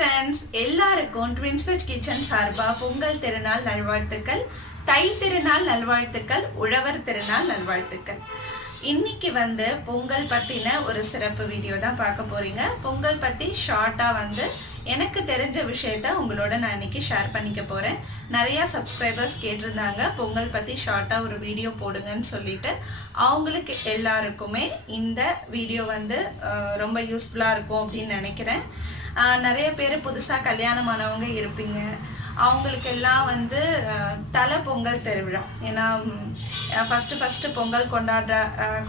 Friends எல்லாருக்கும் twins veg kitchen சார்பாக பொங்கல் திருநாள் நல்வாழ்த்துக்கள் தை திருநாள் நல்வாழ்த்துக்கள் உழவர் திருநாள் நல்வாழ்த்துக்கள். இன்னைக்கு வந்து பொங்கல் பற்றின ஒரு சிறப்பு வீடியோ தான் பார்க்க போறீங்க. பொங்கல் பற்றி ஷார்ட்டாக வந்து எனக்கு தெரிஞ்ச விஷயத்த உங்களோட நான் இன்னைக்கு ஷேர் பண்ணிக்க போகிறேன் நிறையா சப்ஸ்கிரைபர்ஸ் கேட்டிருந்தாங்க. பொங்கல் பற்றி ஷார்ட்டாக ஒரு வீடியோ போடுங்கன்னு சொல்லிட்டு. அவங்களுக்கு எல்லாருக்குமே இந்த வீடியோ வந்து ரொம்ப யூஸ்ஃபுல்லாக இருக்கும் அப்படின்னு நினைக்கிறேன். நிறைய பேர் புதுசாக கல்யாணமானவங்க இருப்பீங்க. அவங்களுக்கெல்லாம் வந்து தலை பொங்கல் திருவிழா. ஏன்னா ஃபஸ்ட்டு ஃபஸ்ட்டு பொங்கல் கொண்டாடுற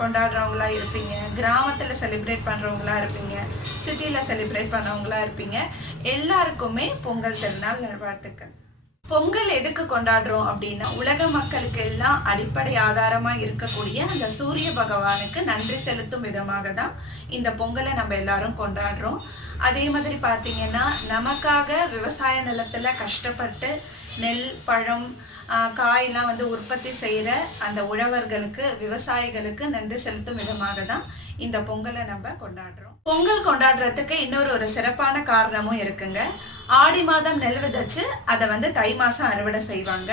கொண்டாடுறவங்களா இருப்பீங்க. கிராமத்தில் செலிப்ரேட் பண்ணுறவங்களா இருப்பீங்க. சிட்டியில் செலிப்ரேட் பண்ணவங்களா இருப்பீங்க. எல்லாருக்குமே பொங்கல் திருநாள் நல்வாழ்த்துக்கள். பொங்கல் எதுக்கு கொண்டாடுறோம் அப்படின்னா உலக மக்களுக்கு எல்லாம் அடிப்படை ஆதாரமா இருக்கக்கூடிய அந்த சூரிய பகவானுக்கு நன்றி செலுத்தும் விதமாக தான் இந்த பொங்கலை நம்ம எல்லாரும் கொண்டாடுறோம். அதே மாதிரி பார்த்தீங்கன்னா நமக்காக விவசாய நிலத்துல கஷ்டப்பட்டு நெல் பழம் காயெல்லாம் வந்து உற்பத்தி செய்கிற அந்த உழவர்களுக்கு விவசாயிகளுக்கு நன்றி செலுத்தும் விதமாக தான் இந்த பொங்கலை நம்ம கொண்டாடுறோம். பொங்கல் கொண்டாடுறதுக்கு இன்னொரு ஒரு சிறப்பான காரணமும் இருக்குங்க. ஆடி மாதம் நெல் விதைச்சு அதை வந்து தை மாதம் அறுவடை செய்வாங்க.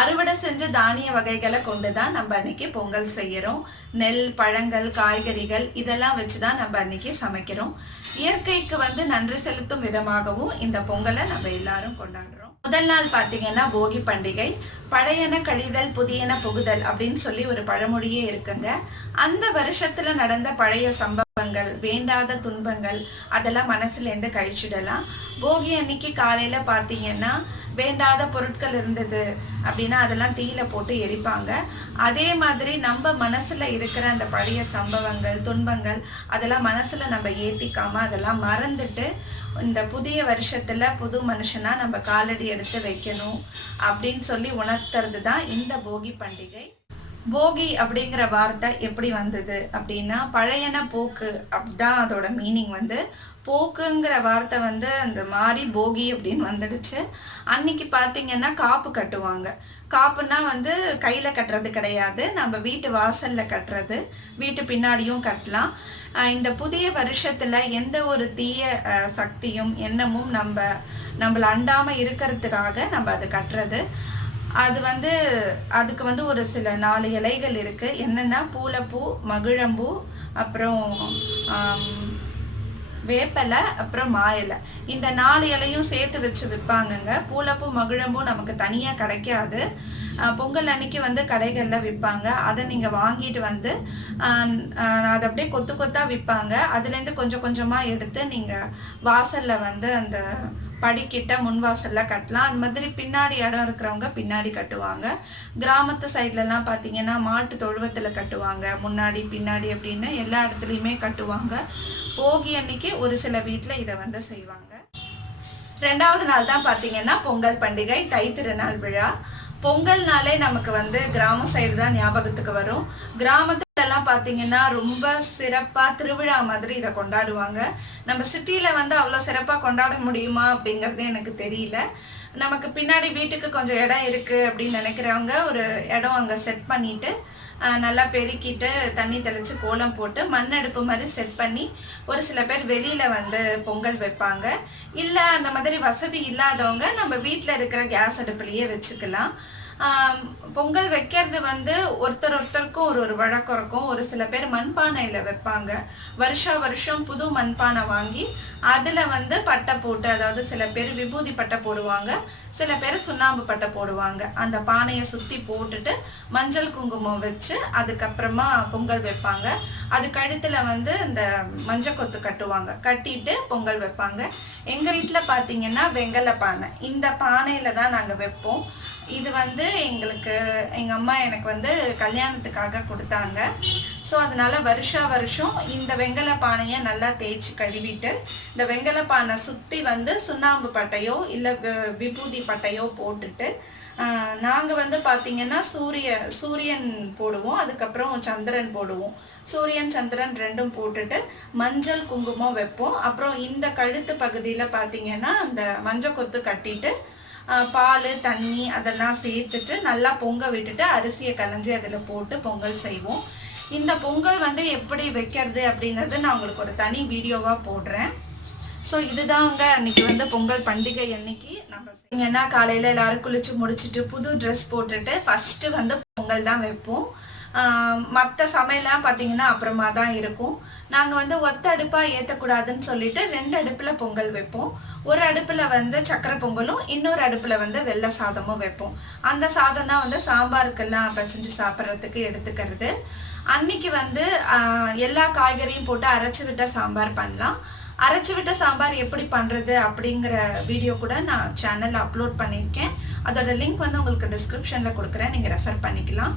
அறுவடை செஞ்ச தானிய வகைகளை கொண்டு தான் நம்ம அன்னைக்கு பொங்கல் செய்யறோம். நெல் பழங்கள் காய்கறிகள் இதெல்லாம் வச்சு தான் நம்ம அன்னைக்கு சமைக்கிறோம். இயற்கைக்கு வந்து நன்றி செலுத்தும் விதமாகவும் இந்த பொங்கலை நம்ம எல்லாரும் கொண்டாடுறோம். முதல் நாள் பார்த்தீங்கன்னா போகி பண்டிகை. பழையன கழிதல் புதியன புகுதல் அப்படின்னு சொல்லி ஒரு பழமொழியே இருக்குங்க. அந்த வருஷத்துல நடந்த பழைய சம்பவங்கள் வேண்டாத துன்பங்கள் அதெல்லாம் மனசுல இருந்து கழிச்சிடலாம். போகி அன்னைக்கு காலையில பார்த்தீங்கன்னா வேண்டாத பொருட்கள் இருந்தது அப்படின்னா அதெல்லாம் தீயில போட்டு எரிப்பாங்க. அதே மாதிரி நம்ம மனசுல இருக்கிற அந்த பழைய சம்பவங்கள் துன்பங்கள் அதெல்லாம் மனசுல நம்ம ஏத்திக்காம அதெல்லாம் மறந்துட்டு இந்த புதிய வருஷத்துல புது மனுஷனா நம்ம காலடி எடுத்து வைக்கணும் அப்படின்னு சொல்லி உணர்த்துறது தான் இந்த போகி பண்டிகை. போகி அப்படிங்கிற வார்த்தை எப்படி வந்தது அப்படின்னா பழையன போக்கு அப்படிதான் அதோட மீனிங் வந்து. போக்குங்கிற வார்த்தை வந்து அந்த மாறி போகி அப்படின்னு வந்துடுச்சு. அன்னைக்கு பார்த்தீங்கன்னா காப்பு கட்டுவாங்க. காப்புனா வந்து கையில் கட்டுறது கிடையாது. நம்ம வீட்டு வாசலில் கட்டுறது வீட்டு பின்னாடியும் கட்டலாம். இந்த புதிய வருஷத்தில் எந்த ஒரு தீய சக்தியும் எண்ணமும் நம்ம நம்மளை அண்டாமல் இருக்கிறதுக்காக நம்ம அது கட்டுறது. அது வந்து அதுக்கு வந்து ஒரு சில நாலு இலைகள் இருக்கு. என்னன்னா பூலப்பூ மகிழம்பூ அப்புறம் வேப்பலை அப்புறம் மாயலை. இந்த நாலு இலையும் சேர்த்து வச்சு விற்பாங்கங்க பூலப்பூ மகிழம்பும் நமக்கு தனியாக கிடைக்காது. பொங்கல் அன்னைக்கு வந்து கடைகளில் விற்பாங்க அதை நீங்கள் வாங்கிட்டு வந்து அதை அப்படியே கொத்து கொத்தாக விற்பாங்க அதுலேருந்து கொஞ்சம் கொஞ்சமாக எடுத்து நீங்கள் வாசலில் வந்து அந்த படிக்கிட்ட முன் வாசல்ல கட்டலாம். அது மாதிரி பின்னாடி இடம் இருக்கிறவங்க பின்னாடி கட்டுவாங்க. கிராமத்து சைட்லலாம் பார்த்தீங்கன்னா மாட்டு தொழுவத்தில் கட்டுவாங்க. முன்னாடி பின்னாடி அப்படின்னு எல்லா இடத்துலையுமே கட்டுவாங்க. போகி அன்னைக்கு ஒரு சில வீட்டில் இதை வந்து செய்வாங்க. ரெண்டாவது நாள் தான் பார்த்தீங்கன்னா பொங்கல் பண்டிகை தை திருநாள் விழா. பொங்கல்னாலே நமக்கு வந்து கிராம சைடு தான் ஞாபகத்துக்கு வரும். கிராமத்து எல்லாம் பார்த்தீங்கன்னா ரொம்ப சிறப்பாக திருவிழா மாதிரி இதை கொண்டாடுவாங்க. நம்ம சிட்டியில் வந்து அவ்வளோ சிறப்பாக கொண்டாட முடியுமா அப்படிங்கிறது எனக்கு தெரியல. நமக்கு பின்னாடி வீட்டுக்கு கொஞ்சம் இடம் இருக்குது அப்படின்னு நினைக்கிறவங்க ஒரு இடம் அங்கே செட் பண்ணிட்டு நல்லா பெருக்கிட்டு தண்ணி தெளித்து கோலம் போட்டு மண் அடுப்பு மாதிரி செட் பண்ணி ஒரு சில பேர் வெளியில் வந்து பொங்கல் வைப்பாங்க. இல்லை அந்த மாதிரி வசதி இல்லாதவங்க நம்ம வீட்டில் இருக்கிற கேஸ் அடுப்புலையே வச்சுக்கலாம். பொங்கல் வைக்கிறது வந்து ஒருத்தர் ஒருத்தருக்கும் ஒரு ஒரு வழக்கம் இருக்கும். ஒரு சில பேர் மண்பானையில் வைப்பாங்க. வருஷா வருஷம் புது மண்பானை வாங்கி அதில் வந்து பட்டை போட்டு அதாவது சில பேர் விபூதி பட்டை போடுவாங்க சில பேர் சுண்ணாம்பு பட்டை போடுவாங்க. அந்த பானையை சுற்றி போட்டுட்டு மஞ்சள் குங்குமம் வச்சு அதுக்கப்புறமா பொங்கல் வைப்பாங்க. அது கழுத்தில் வந்து இந்த மஞ்சள் கொத்து கட்டுவாங்க. கட்டிட்டு பொங்கல் வைப்பாங்க. எங்கள் வீட்டில் பார்த்தீங்கன்னா வெங்கல பானை. இந்த பானையில் தான் நாங்கள் வைப்போம். இது வந்து எங்களுக்கு எங்கள் அம்மா எனக்கு வந்து கல்யாணத்துக்காக கொடுத்தாங்க. ஸோ அதனால வருஷா வருஷம் இந்த வெங்கல பானையை நல்லா தேய்ச்சி கழுவிட்டு இந்த வெங்கல பானை சுற்றி வந்து சுண்ணாம்பு பட்டையோ இல்லை விபூதி பட்டையோ போட்டுட்டு நாங்கள் வந்து பார்த்தீங்கன்னா சூரிய சூரியன் போடுவோம் அதுக்கப்புறம் சந்திரன் போடுவோம். சூரியன் சந்திரன் ரெண்டும் போட்டுட்டு மஞ்சள் குங்குமம் வைப்போம். அப்புறம் இந்த கழுத்து பகுதியில் பார்த்தீங்கன்னா அந்த மஞ்சள் கொத்து கட்டிட்டு பால் தண்ணி அதெல்லாம் சேர்த்துட்டு நல்லா பொங்க விட்டுட்டு அரிசியை கலைஞ்சி அதில் போட்டு பொங்கல் செய்வோம். இந்த பொங்கல் வந்து எப்படி வைக்கிறது அப்படிங்கிறது நான் உங்களுக்கு ஒரு தனி வீடியோவாக போடுறேன். ஸோ இதுதாங்க அன்னைக்கு வந்து பொங்கல் பண்டிகை அன்னைக்கு நம்ம செய்யுங்கன்னா காலையில் எல்லாரும் குளிச்சு முடிச்சுட்டு புது ட்ரெஸ் போட்டுட்டு ஃபஸ்ட்டு வந்து பொங்கல் தான் வைப்போம். மற்ற சமையலாம் பார்த்தீங்கன்னா அப்புறமா தான் இருக்கும். நாங்கள் வந்து ஒத்த அடுப்பாக ஏற்றக்கூடாதுன்னு சொல்லிட்டு ரெண்டு அடுப்பில் பொங்கல் வைப்போம். ஒரு அடுப்பில் வந்து சக்கரை பொங்கலும் இன்னொரு அடுப்பில் வந்து வெள்ளை சாதமும் வைப்போம். அந்த சாதம் தான் வந்து சாம்பாருக்கெல்லாம் பசஞ்சு சாப்பிட்றதுக்கு எடுத்துக்கிறது. அன்னைக்கு வந்து எல்லா காய்கறியும் போட்டு அரைச்சி விட்ட சாம்பார் பண்ணலாம். அரைச்சி விட்ட சாம்பார் எப்படி பண்ணுறது அப்படிங்கிற வீடியோ கூட நான் சேனலில் அப்லோட் பண்ணியிருக்கேன். அதோட லிங்க் வந்து உங்களுக்கு டிஸ்கிரிப்ஷனில் கொடுக்குறேன். நீங்கள் ரெஃபர் பண்ணிக்கலாம்.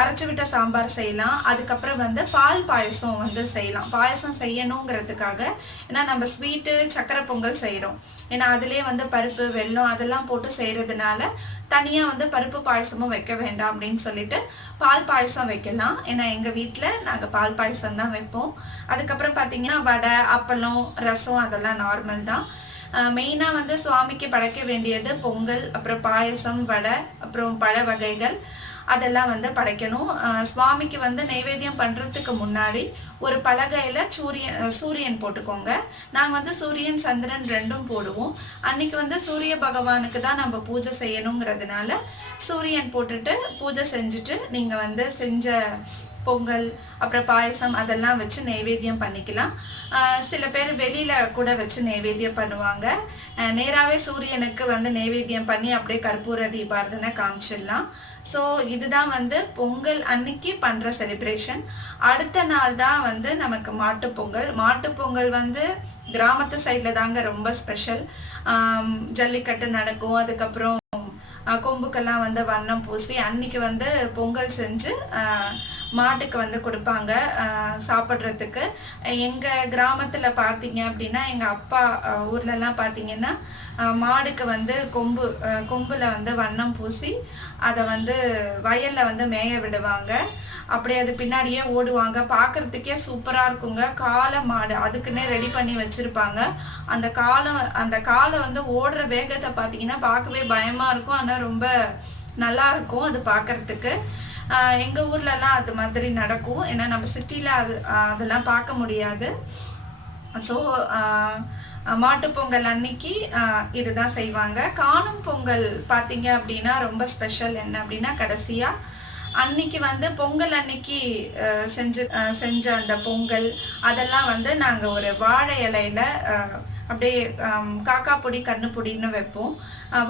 அரைச்சி விட்ட சாம்பார் செய்யலாம். அதுக்கப்புறம் வந்து பால் பாயசம் வந்து செய்யலாம். பாயசம் செய்யணுங்கிறதுக்காக ஏன்னா நம்ம ஸ்வீட்டு சக்கரை பொங்கல் செய்கிறோம் ஏன்னா அதுலேயே வந்து பருப்பு வெல்லம் அதெல்லாம் போட்டு செய்கிறதுனால தனியாக வந்து பருப்பு பாயசமும் வைக்க வேண்டாம் அப்படின்னு சொல்லிட்டு பால் பாயசம் வைக்கலாம். ஏன்னா எங்கள் வீட்டில் நாங்கள் பால் பாயசம் தான் வைப்போம். அதுக்கப்புறம் பார்த்தீங்கன்னா வடை அப்பளம் ரசம் அதெல்லாம் நார்மல் தான். மெயினாக வந்து சுவாமிக்கு படைக்க வேண்டியது பொங்கல் அப்புறம் பாயசம் வடை அப்புறம் பழ வகைகள். அதெல்லாம் வந்து படைக்கணும். சுவாமிக்கு வந்து நைவேத்தியம் பண்ணுறதுக்கு முன்னாடி ஒரு பலகையில் சூரியன் சூரியன் போட்டுக்கோங்க. நாங்கள் வந்து சூரியன் சந்திரன் ரெண்டும் போடுவோம். அன்னைக்கு வந்து சூரிய பகவானுக்கு தான் நம்ம பூஜை செய்யணுங்கிறதுனால சூரியன் போட்டுட்டு பூஜை செஞ்சுட்டு நீங்கள் வந்து செஞ்ச பொங்கல் அப்புறம் பாயசம் அதெல்லாம் வச்சு நைவேத்தியம் பண்ணிக்கலாம். சில பேர் வெளியில் கூட வச்சு நைவேத்தியம் பண்ணுவாங்க. நேராகவே சூரியனுக்கு வந்து நைவேத்தியம் பண்ணி அப்படியே கற்பூர தீபாரதனை காமிச்சிடலாம். ஸோ இதுதான் வந்து பொங்கல் அன்னைக்கு பண்ணுற செலிப்ரேஷன் அடுத்த நாள் தான் வந்து நமக்கு மாட்டுப்பொங்கல் பொங்கல். பொங்கல் வந்து கிராமத்து சைடில் தாங்க ரொம்ப ஸ்பெஷல் ஜல்லிக்கட்டு நடக்கும். அதுக்கப்புறம் கொம்புக்கெல்லாம் வந்து வண்ணம் பூசி அன்னைக்கு வந்து பொங்கல் செஞ்சு மாட்டுக்கு வந்து கொடுப்பாங்க சாப்பிட்றதுக்கு. எங்கள் கிராமத்தில் பார்த்தீங்க அப்படின்னா எங்கள் அப்பா ஊர்லலாம் பார்த்தீங்கன்னா மாடுக்கு வந்து கொம்பு கொம்பில் வந்து வண்ணம் பூசி அதை வந்து வயலில் வந்து மேய விடுவாங்க. அப்படி அது பின்னாடியே ஓடுவாங்க. பார்க்கறதுக்கே சூப்பராக இருக்குங்க. காளை மாடு அதுக்குன்னே ரெடி பண்ணி வச்சுருப்பாங்க. அந்த காலம் அந்த காலை வந்து ஓடுற வேகத்தை பார்த்தீங்கன்னா பார்க்கவே பயமாக இருக்கும். ஆனால் ரொம்ப நல்லா இருக்கும் அது பார்க்கறதுக்கு. எங்கள் ஊர்லலாம் அது மாதிரி நடக்கும். ஏன்னா நம்ம சிட்டியில் அது அதெல்லாம் பார்க்க முடியாது. ஸோ மாட்டுப்பொங்கல் அன்னைக்கு இதுதான் செய்வாங்க. காணும் பொங்கல் பார்த்தீங்க அப்படின்னா ரொம்ப ஸ்பெஷல். என்ன அப்படின்னா கடைசியாக அன்னைக்கு வந்து பொங்கல் அன்னைக்கு செஞ்சு செஞ்ச அந்த பொங்கல் அதெல்லாம் வந்து நாங்கள் ஒரு வாழை இலையில அப்படியே காக்கா பொடி கண்ணு பொடின்னு வைப்போம்.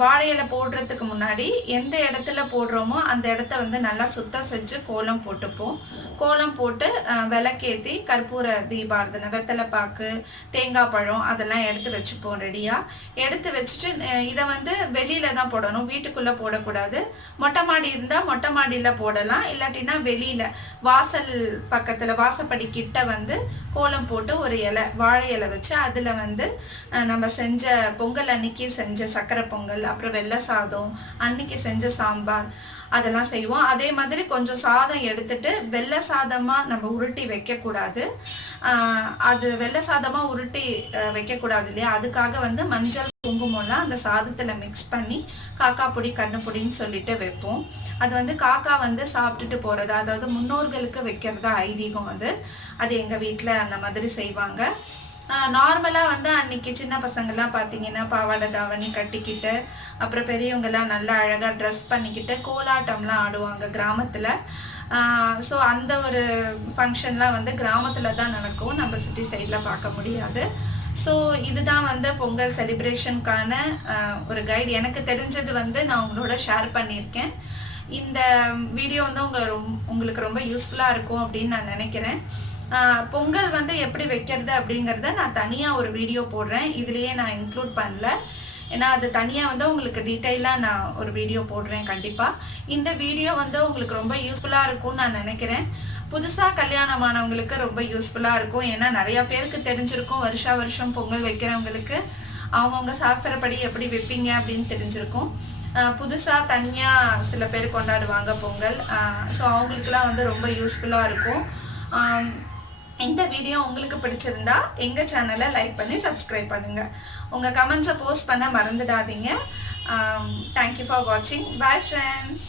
வாழை இலை போடுறதுக்கு முன்னாடி எந்த இடத்துல போடுறோமோ அந்த இடத்த வந்து நல்லா சுத்தம் செஞ்சு கோலம் போட்டுப்போம். கோலம் போட்டு விளக்கேற்றி விளக்கேத்தி கற்பூர தீபாரதனை வெத்தலை பாக்கு தேங்காய் பழம் அதெல்லாம் எடுத்து வச்சுப்போம் ரெடியாக எடுத்து வச்சுட்டு இதை வந்து வெளியில தான் போடணும். வீட்டுக்குள்ளே போடக்கூடாது. மொட்டை மாடி இருந்தால் மொட்டை மாடியில் போடலாம். இல்லாட்டினா வெளியில் வாசல் பக்கத்தில் வாசப்படி கிட்ட வந்து கோலம் போட்டு ஒரு இலை வாழை இலை வச்சு அதில் வந்து நம்ம செஞ்ச பொங்கல் அன்னைக்கு செஞ்ச சக்கரை பொங்கல் அப்புறம் வெள்ளை சாதம் அன்னைக்கு செஞ்ச சாம்பார் அதெல்லாம் செய்வோம். அதே மாதிரி கொஞ்சம் சாதம் எடுத்துட்டு வெள்ளை சாதமாக நம்ம உருட்டி வைக்கக்கூடாது. ஆஹ், அது வெள்ளை சாதமாக உருட்டி அஹ், வைக்கக்கூடாது இல்லையா? அதுக்காக வந்து மஞ்சள் குங்குமம்லாம் அந்த சாதத்தில் மிக்ஸ் பண்ணி காக்கா பொடி கண்ணு பொடின்னு சொல்லிட்டு வைப்போம். அது வந்து காக்கா வந்து சாப்பிட்டுட்டு போகிறது அதாவது முன்னோர்களுக்கு வைக்கிறதா ஐதீகம் அது. அது எங்கள் வீட்டில் அந்த மாதிரி செய்வாங்க. நார்மலாக வந்து அன்னைக்கு சின்ன பசங்கள்லாம் பார்த்தீங்கன்னா பாவாடை தாவணி கட்டிக்கிட்டு அப்புறம் பெரியவங்கெல்லாம் நல்லா அழகாக ட்ரெஸ் பண்ணிக்கிட்டு கோலாட்டம்லாம் ஆடுவாங்க கிராமத்தில். ஸோ அந்த ஒரு ஃபங்க்ஷன்லாம் வந்து கிராமத்தில் தான் நடக்கும். நம்ம சிட்டி சைடில் பார்க்க முடியாது. ஸோ இதுதான் வந்து பொங்கல் செலிப்ரேஷனுக்கான ஒரு கைடு எனக்கு தெரிஞ்சது வந்து நான் உங்களோட ஷேர் பண்ணியிருக்கேன். இந்த வீடியோ வந்து உங்கள் ரொம் உங்களுக்கு ரொம்ப யூஸ்ஃபுல்லாக இருக்கும் அப்படின்னு நான் நினைக்கிறேன். பொங்கல் வந்து எப்படி வைக்கிறது அப்படிங்கிறத நான் தனியாக ஒரு வீடியோ போடுறேன். இதுலேயே நான் இன்க்ளூட் பண்ணல. ஏன்னா அது தனியாக வந்து உங்களுக்கு டீட்டெயிலாக நான் ஒரு வீடியோ போடுறேன் கண்டிப்பாக இந்த வீடியோ வந்து உங்களுக்கு ரொம்ப யூஸ்ஃபுல்லாக இருக்கும்னு நான் நினைக்கிறேன். புதுசாக கல்யாணமானவங்களுக்கு ரொம்ப யூஸ்ஃபுல்லாக இருக்கும். ஏன்னா நிறையா பேருக்கு தெரிஞ்சிருக்கும். வருஷா வருஷம் பொங்கல் வைக்கிறவங்களுக்கு அவங்கவுங்க சாஸ்திரப்படி எப்படி வைப்பீங்க அப்படின்னு தெரிஞ்சிருக்கும். புதுசாக தனியாக சில பேர் கொண்டாடுவாங்க பொங்கல். ஸோ அவங்களுக்குலாம் வந்து ரொம்ப யூஸ்ஃபுல்லாக இருக்கும். இந்த வீடியோ உங்களுக்கு பிடிச்சிருந்தா எங்கள் சேனலை லைக் பண்ணி சப்ஸ்கிரைப் பண்ணுங்கள் உங்கள் கமெண்ட்ஸை போஸ்ட் பண்ண மறந்துடாதீங்க. தேங்க்யூ ஃபார் வாட்சிங் பாய் ஃப்ரெண்ட்ஸ்